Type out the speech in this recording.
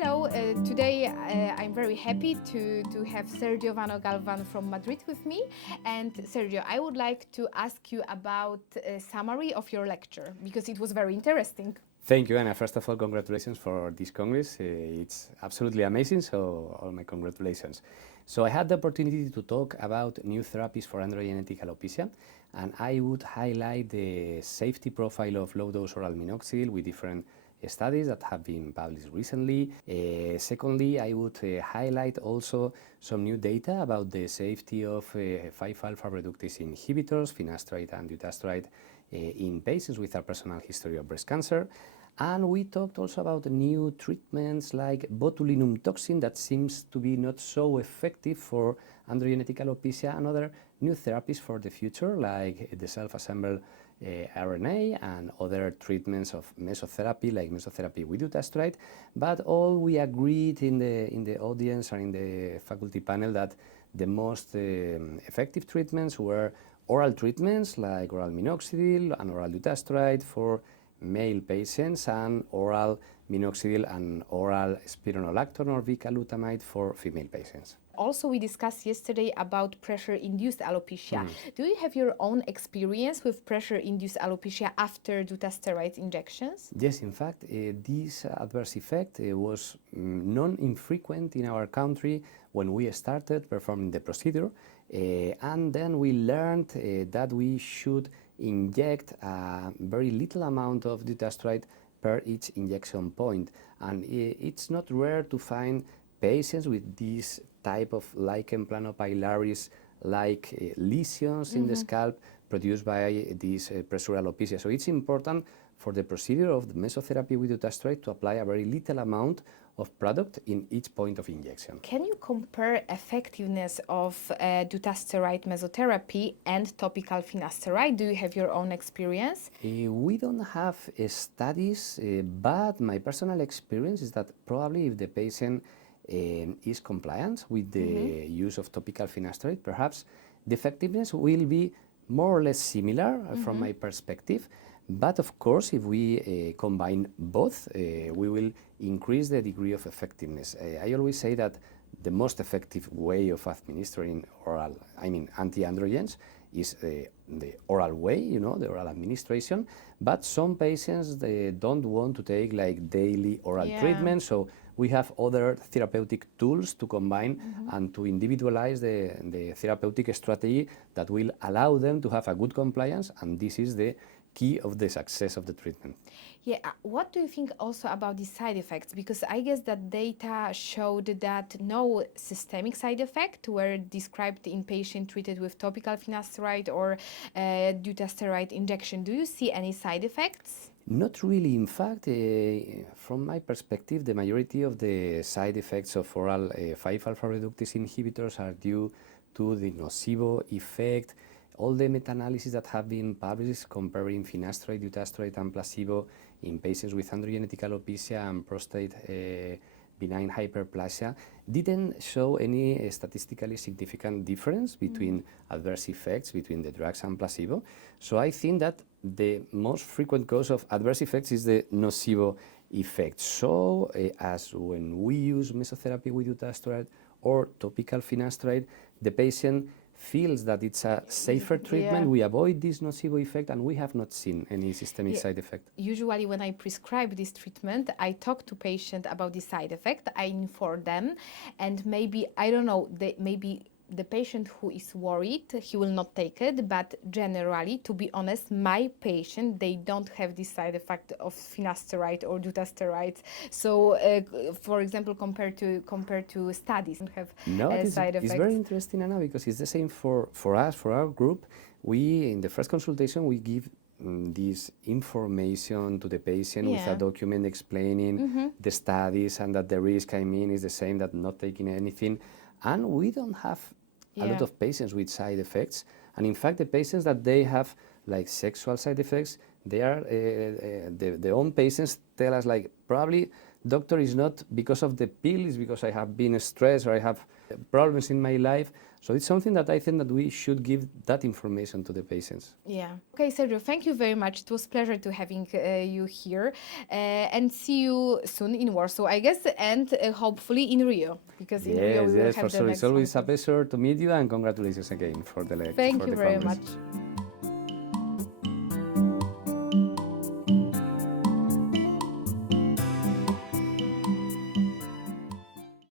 Hello, today I'm very happy to have Sergio Vañó Galván from Madrid with me. And Sergio, I would like to ask you about a summary of your lecture, because it was very interesting. Thank you, Anna. First of all, congratulations for this Congress. It's absolutely amazing, so all my congratulations. So I had the opportunity to talk about new therapies for androgenetic alopecia, and I would highlight the safety profile of low-dose oral minoxidil with different studies that have been published recently. Secondly, I would highlight also some new data about the safety of 5-alpha reductase inhibitors, finasteride and dutasteride, in patients with a personal history of breast cancer. And we talked also about new treatments like botulinum toxin that seems to be not so effective for androgenetic alopecia, and other new therapies for the future like the self-assembled RNA and other treatments of mesotherapy like mesotherapy with dutasteride. But all we agreed in the audience and in the faculty panel that the most effective treatments were oral treatments like oral minoxidil and oral dutasteride for male patients, and oral minoxidil and oral spironolactone or bicalutamide for female patients. Also, we discussed yesterday about pressure-induced alopecia. Do you have your own experience with pressure-induced alopecia after dutasteride injections? Yes, in fact, this adverse effect was non-infrequent in our country when we started performing the procedure, and then we learned that we should inject a very little amount of dutasteride per each injection point. And it's not rare to find patients with this type of lichen planopilaris like lesions in the scalp produced by this pressure alopecia. So it's important for the procedure of the mesotherapy with dutasteride to apply a very little amount of product in each point of injection. Can you compare effectiveness of dutasteride mesotherapy and topical finasteride? Do you have your own experience? We don't have studies, but my personal experience is that probably if the patient is compliant with the use of topical finasteride, perhaps the effectiveness will be more or less similar from my perspective. But of course, if we combine both, we will increase the degree of effectiveness. I always say that the most effective way of administering anti-androgens is the oral way, the oral administration. But some patients, they don't want to take like daily oral treatment, so we have other therapeutic tools to combine and to individualize the therapeutic strategy that will allow them to have a good compliance, and this is the key of the success of the treatment. Yeah, what do you think also about the side effects? Because I guess that data showed that no systemic side effects were described in patients treated with topical finasteride or dutasteride injection. Do you see any side effects? Not really. In fact, from my perspective, the majority of the side effects of oral 5-alpha reductase inhibitors are due to the nocebo effect. All the meta-analyses that have been published comparing finasteride, dutasteride, and placebo in patients with androgenetic alopecia and prostate benign hyperplasia didn't show any statistically significant difference between adverse effects between the drugs and placebo. So I think that the most frequent cause of adverse effects is the nocebo effect. So as when we use mesotherapy with dutasteride or topical finasteride, the patient feels that it's a safer treatment, we avoid this nocebo effect, and we have not seen any systemic side effect. Usually when I prescribe this treatment, I talk to patients about the side effect, I inform them, and maybe, I don't know, maybe the patient who is worried, he will not take it, but generally, to be honest, my patient, they don't have this side effect of finasteride or dutasteride. So, for example, compared to studies, don't have side effects. It's very interesting, Anna, because it's the same for us, for our group. We, in the first consultation, we give this information to the patient with a document explaining the studies and that the risk, is the same that not taking anything. And we don't have a lot of patients with side effects. And in fact, the patients that they have like sexual side effects, they are, the own patients tell us like probably doctor, is not because of the pill, it's because I have been stressed or I have problems in my life. So it's something that I think that we should give that information to the patients. Yeah. Okay, Sergio, thank you very much. It was a pleasure to having you here, and see you soon in Warsaw, I guess, and hopefully in Rio, because in Rio we will Yes, have for the sure. next It's always a conference. pleasure to meet you, and congratulations again for the Thank for you the very congress. much.